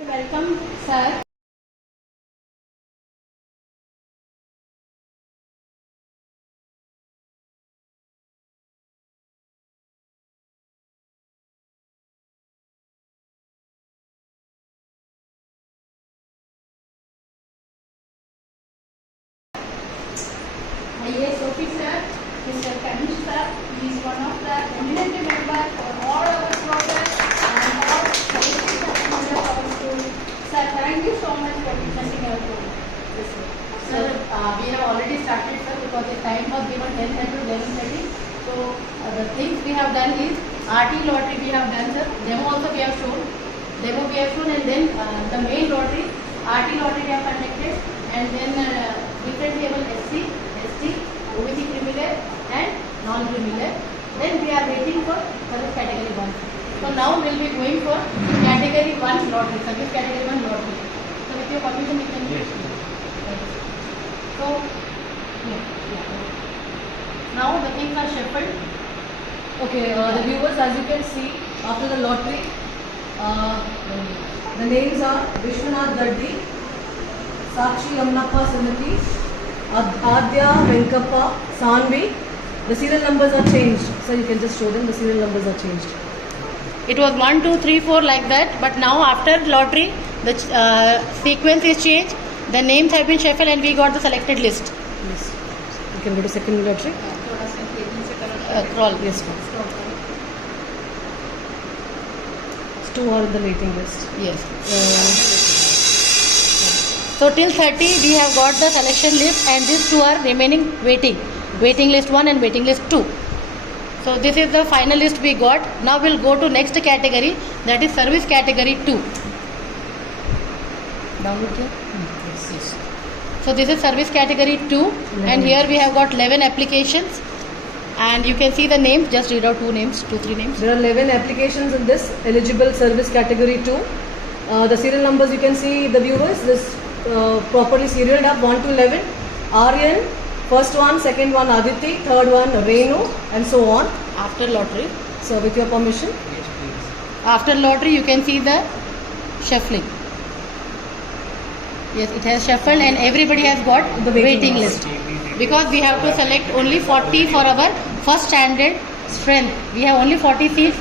Welcome, sir. IAS officer, Mr. Kanish sir, he is one of the eminent member for all our progress and all qualities of our school. Sir, thank you so much for witnessing our school. Sir, we have already started, sir, because the time was given 10:30 to 11:30. So, the things we have done is RT lottery we have done, sir. Demo also we have shown. And then the main lottery, RT lottery we have conducted, and then different level SC, ST, OBC criminal and non-criminal. Then we are waiting for service category 1. So now we will be going for category 1 lottery, service category 1 lottery. So with your permission we can. Yes. So now the things are shuffled. Okay, the viewers, as you can see, after the lottery, the names are Vishwanath Gaddi, Sakshi Yamnappa Samiti, Adya Venkappa, Sanvi. The serial numbers are changed. So you can just show them the serial numbers are changed. It was 1, 2, 3, 4 like that, but now after lottery, the sequence is changed. The names have been shuffled and we got the selected list. Yes. You can go to second lottery. Crawl. Yes, ma'am. Two are in the waiting list. Yes. So till 30 we have got the selection list and these two are remaining waiting. Waiting list 1 and waiting list 2. So this is the final list we got. Now we'll go to next category, that is service category 2. Download here. Yes. So this is service category 2 and here we have got 11 applications and you can see the names. Just read out 2, 3 names. There are 11 applications in this eligible service category 2. The serial numbers you can see, the viewers, this properly serialed up 1 to 11. Aryan, first one, second one Aditi, third one Renu, and so on. After lottery. So with your permission. Yes, please. After lottery you can see the shuffling. Yes, it has shuffled and everybody has got The waiting list. Because we have to select only 40 for our first standard strength. We have only 40 seats.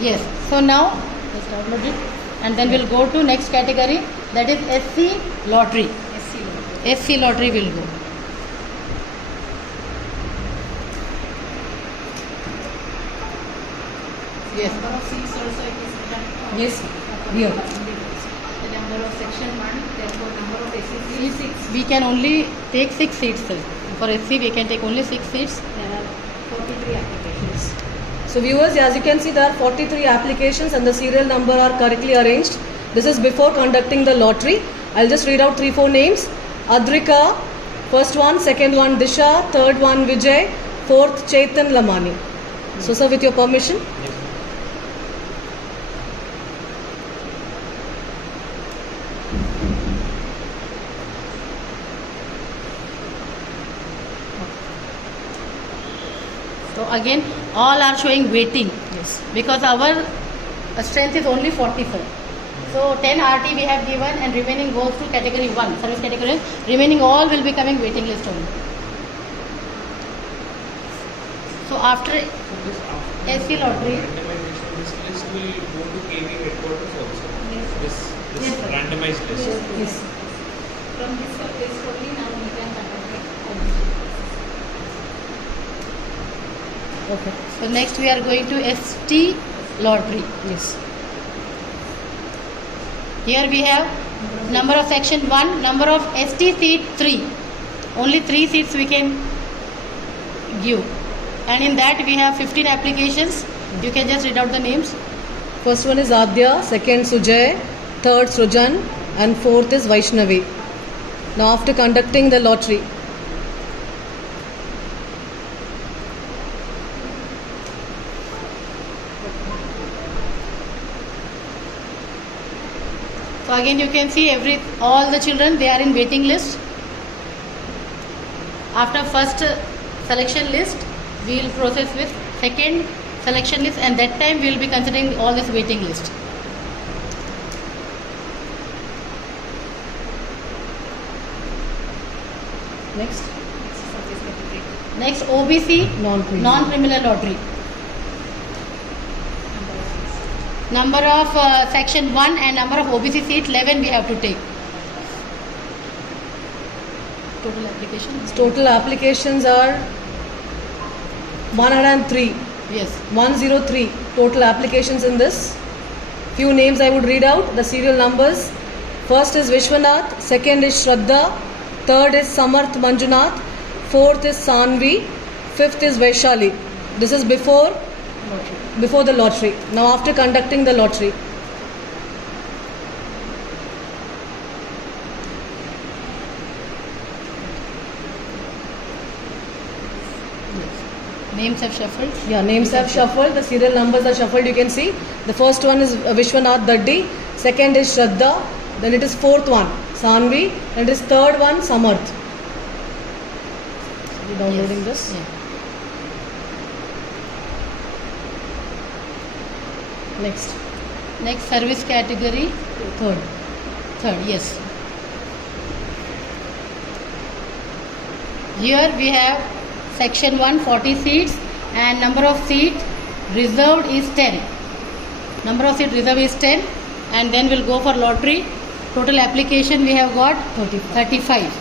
Yes. So now let's download it and then we'll go to next category, that is SC lottery. SC lottery will go. Yes. Number of seats also it is written. Yes. Here. The number of section 1, therefore number of SC is 6. We can only take 6 seats. Sir. For SC we can take only 6 seats. There are 43 applications. So viewers, as you can see, there are 43 applications and the serial number are correctly arranged. This is before conducting the lottery. I'll just read out 3-4 names. Adrika, first one, second one Disha, third one Vijay, fourth Chetan Lamani. So sir, with your permission. Yes. So again all are showing waiting Yes. because our strength is only 44. So 10 RT we have given and remaining goes to category 1, service category. Remaining all will be coming waiting list only. So after SC lottery, Randomization, this list will go to KV headquarters also. Yes. This Yes, sir. randomized list. Yes. From this list only now we can conduct it. Okay. so next we are going to ST lottery. Yes. Here we have number of section 1, number of ST seat 3. Only 3 seats we can give. And in that we have 15 applications. You can just read out the names. First one is Adya, second Sujay, third Srujan, and fourth is Vaishnavi. Now after conducting the lottery, So again you can see all the children, they are in waiting list. After first selection list, we will process with second selection list and that time we will be considering all this waiting list. Next, Next, OBC, non-criminal. non-criminal lottery. Number of section 1 and number of OBC seat 11 we have to take. Total applications? Total applications are 103. Yes. 103 total applications in this. Few names I would read out, the serial numbers. First is Vishwanath, second is Shraddha, third is Samarth Manjunath, fourth is Sanvi, fifth is Vaishali. This is before the lottery. Now after conducting the lottery. Names have shuffled. Yeah, names have shuffled, the serial numbers are shuffled, you can see. The first one is Vishwanath Daddi, second is Shraddha, then it is fourth one, Sanvi, and it is third one, Samarth. So downloading this. Yeah. Next, Next, service category third. third. Yes. Here we have section 1 40 seats and number of seats reserved is 10. Number of seats reserved is 10 and then we'll go for lottery. Total application we have got 35.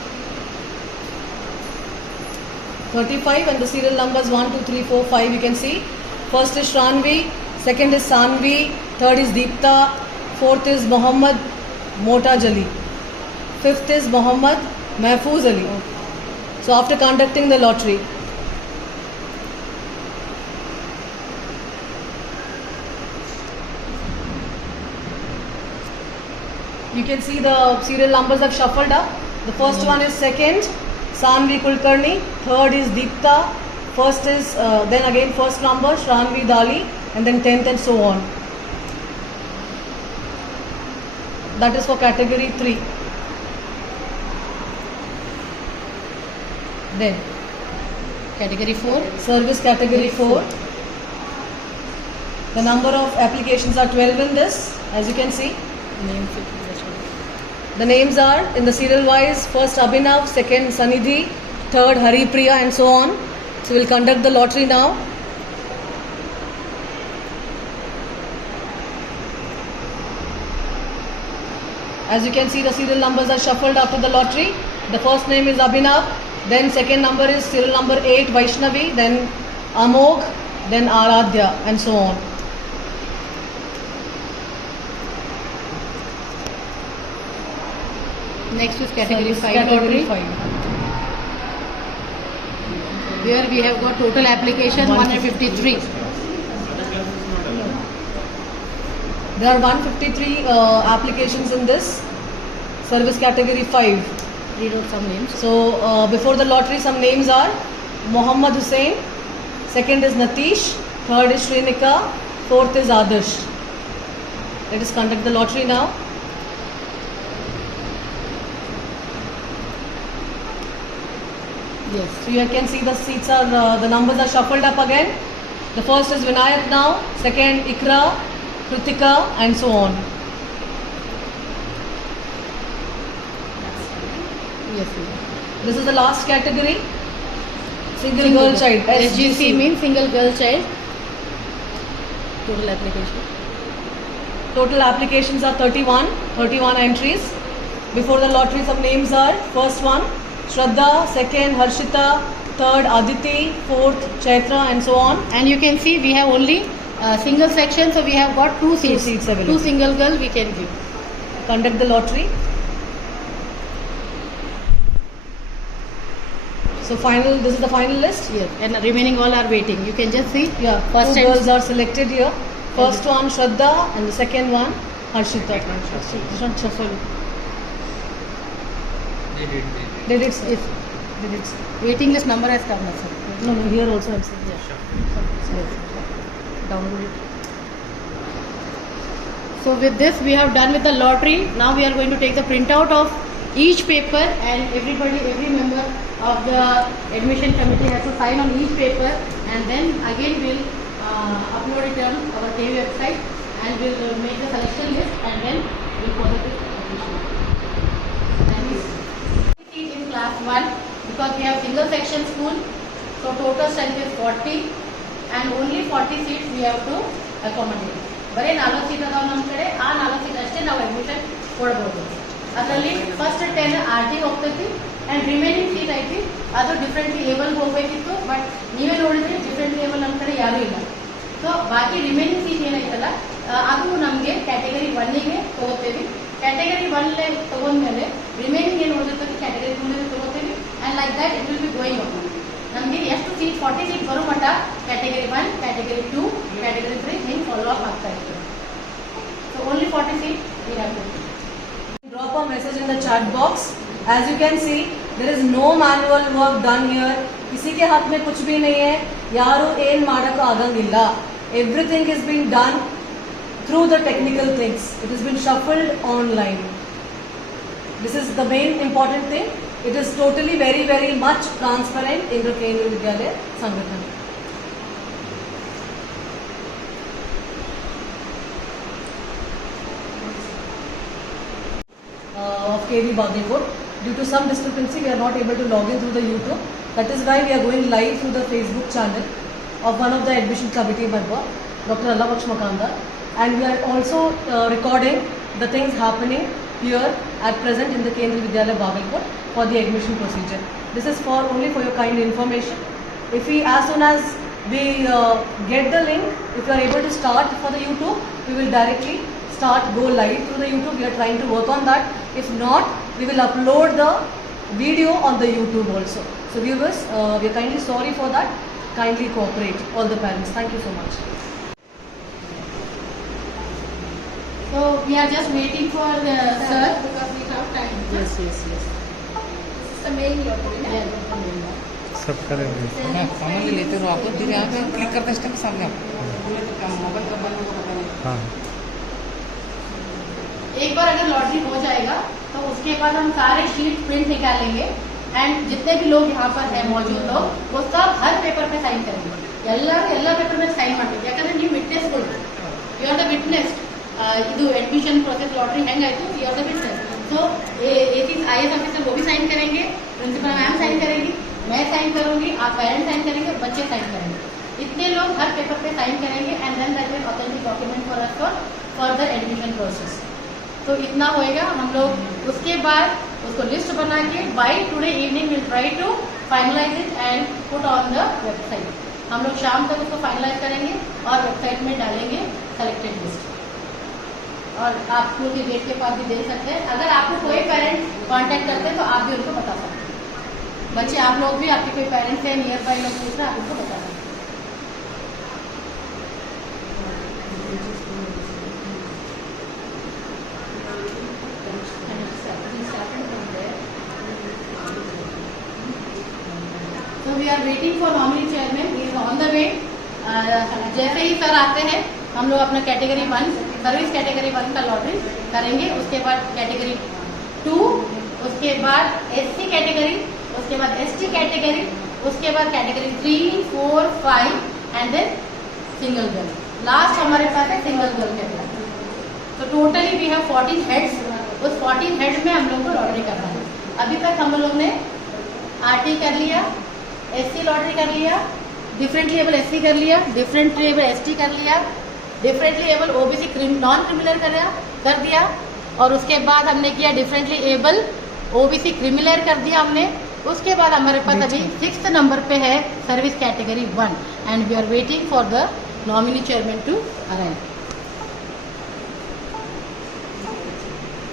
35 and the serial numbers 1, 2, 3, 4, 5 you can see. First is Shranvi, second is Sanvi, third is Deepta, fourth is Mohammad Motaj Ali, fifth is Mohammad Mahfouz Ali. So after conducting the lottery, you can see the serial numbers have shuffled up. The first one is second, Sanvi Kulkarni, third is Deepta, first is then again first number Shranvi Dali, and then 10th and so on. That is for category 3. Then Category 4. service category 4. The number of applications are 12 in this, as you can see. Name The names are in the serial wise, first Abhinav, second Sanidhi, third Haripriya and so on. So we'll conduct the lottery now. As you can see, the serial numbers are shuffled after the lottery. The first name is Abhinav, then second number is serial number 8 Vaishnavi, then Amogh, then Aradhya and so on. Next is category 5 Category lottery. 5. Here we have got total application 153. There are 153 applications in this service category 5. Read out some names. So before the lottery, some names are Mohammad Hussain, second is Natish, third is Shrinika, fourth is Adarsh. Let us conduct the lottery now. Yes. So you can see the seats are, the numbers are shuffled up again. The first is Vinayak now, second Ikra, Kritika and so on. Yes. This is the last category, single girl child, SGC means single girl child. Total application. Total applications are 31 entries. Before the lottery, some names are first one Shraddha, second Harshita, third Aditi, fourth Chaitra and so on. And you can see we have only single section, so we have got 2 seats. seats available. 2 single girl we can give. Conduct the lottery. So this is the final list. Yes. And remaining all are waiting. You can just see. Yeah, First two and- girls are selected here. First one Shraddha and the second one Harshita. Don't shuffle. They did. They did. Yes. They did. Waiting list number has come, sir. No, here also I'm saying. Download it. So with this we have done with the lottery. Now we are going to take the printout of each paper and every member of the admission committee has to sign on each paper, and then again we'll upload it on our KV website and we'll make the selection list and then we'll process it admission. And this seat in class 1 because section school. So total strength is 40 and only 40 seats we have to accommodate. ಬರೀ 40 seat ಅದಾವ ನಮ್ಮ ಕಡೆ. ಆ 40 seat ಅಷ್ಟೇ ನಾವು admission ಕೊಡ್ಬೋದು. ಅದರಲ್ಲಿ first 10 RT ಹೋಗ್ತೈತಿ ಆ್ಯಂಡ್ ರಿಮೈನಿಂಗ್ ಸೀಟ್ ಐತಿ ಅದು ಡಿಫ್ರೆಂಟ್ಲಿ ಏಬಲ್ಗೆ ಹೋಗಬೇಕಿತ್ತು. ಬಟ್ ನೀವೇ ನೋಡಿದ್ರಿ ಡಿಫ್ರೆಂಟ್ಲಿ ಏಬಲ್ ನಮ್ಮ ಕಡೆ ಯಾರೂ ಇಲ್ಲ. ಸೊ ಬಾಕಿ ರಿಮೈನಿಂಗ್ ಸೀಟ್ ಏನೈತಲ್ಲ ಅದು ನಮಗೆ ಕ್ಯಾಟಗರಿ 1ಗೆ ತಗೋತೇವೆ. ಕ್ಯಾಟಗರಿ 1 ತಗೊಂಡ್ಮೇಲೆ ರಿಮೈನಿಂಗ್ ಏನು ಉಳಿದಿರ್ತದೆ ಕ್ಯಾಟಗರಿ 2 ತಗೋತೇವೆ and like that it will be going up. ನಮಗೆ ಎಷ್ಟು ಸೀಟ್ 40 ಸೀಟ್ ಬರೋ ಮಟ್ಟ ಕ್ಯಾಟಗರಿ 1, ಕ್ಯಾಟಗರಿ 2, ಕ್ಯಾಟಗರಿ 3 ಹಿಂಗೆ ಫಾಲೋ ಅಪ್ ಆಗ್ತಾ ಇರ್ತದೆ. So only 40 seat we have to Drop a message in the chat box. As you can see, there is no manual work done here. किसी के हाथ में कुछ भी नहीं है. यारो ಏನ್ ಮಾಡಕ್ಕೆ ಆಗಂಗಿಲ್ಲ. Everything is being done through the technical things. It has been shuffled online. This is the main important thing. It is totally very, very much transparent in the Kendriya Vidyalaya Sangathan. Of KV Bagalkot. Due to some discrepancy, we are not able to log in through the YouTube. That is why we are going live through the Facebook channel of one of the admission committee member, Dr. Allabaksh Makandar. And we are also recording the things happening here at present in the Kendriya Vidyalaya Bagalkot for the admission procedure. This is for only for your kind information. If we, as soon as we get the link, if you are able to start for the YouTube, we will directly go live through the YouTube. We are trying to work on that. If not, we will upload the video on the YouTube also. So viewers, we are kindly sorry for that. Kindly cooperate, all the parents. Thank you so much. So we are just waiting for the sir because we have time. yes This is the main lottery. सब करेंगे सामने लेते हो आप फिर यहाँ पे click करते हैं सामने आपको मोबाइल का बटन को पता नहीं. हाँ एक बार अगर लॉटरी हो जाएगा तो उसके बाद हम सारे शीट प्रिंट निकालेंगे एंड जितने भी लोग यहाँ पर है मौजूद लोग वो सब हर पेपर पे साइन करेंगे. ಎಲ್ಲ ಪೇಪರ್ ಮೇಲೆ ಸೈನ್ ಮಾಡಬೇಕು. ಯಾಕಂದ್ರೆ ನೀವು ವಿಟ್ನೆಸ್ಗಳು, ಯು ಆರ್ ದ ವಿಟ್ನೆಸ್. ಇದು एडमिशन प्रोसेस लॉटरी ಹೆಂಗಾಯ್ತು, you are the witness. So IAS officer वो भी साइन करेंगे, प्रिंसिपल मैम साइन करेंगी, मैं साइन करूंगी, आप पेरेंट्स साइन करेंगे, बच्चे साइन करेंगे. इतने लोग हर पेपर पे साइन करेंगे and then that will authentic document for us for further admission process. तो इतना होएगा. हम लोग उसके बाद उसको लिस्ट बना के by today evening will try to finalise it and put on the website. हम लोग शाम तक उसको फाइनलाइज करेंगे और वेबसाइट में डालेंगे सेलेक्टेड लिस्ट. और आप पूरी डेट के बाद भी दे सकते हैं. अगर आपको कोई पेरेंट कांटेक्ट करते हैं तो आप भी उनको बता सकते हैं. बच्चे आप लोग भी, आपके कोई पेरेंट्स हैं नियर बाई लोग पूछ रहे हैं, आप उनको बता सकते हैं. So we are waiting for nominee chairman. He is on the way. जैसे ही सर आते हैं हम लोग अपना कैटेगरी 1 सर्विस कैटेगरी 1 का लॉटरी करेंगे. उसके बाद कैटेगरी 2, उसके बाद SC कैटेगरी, उसके बाद ST कैटेगरी, उसके बाद category 3, 4, 5 and then single girl. Last हमारे पास है सिंगल गर्ल कैटेगरी. तो टोटली वी हैव 14 हेड्स. उस 14 हेड में हम लोग को लॉटरी करना है. अभी तक हम लोग ने RT कर लिया, SC लॉटरी कर लिया, डिफरेंटली एबल SC कर लिया, डिफरेंटली एबल ST कर लिया, differently able OBC non criminal कर दिया और उसके बाद हमने किया डिफरेंटली एबल OBC क्रिमिनल कर दिया हमने. उसके बाद हमारे पास अभी 6th नंबर पे है service category 1 and we are waiting for the nominee chairman to arrive.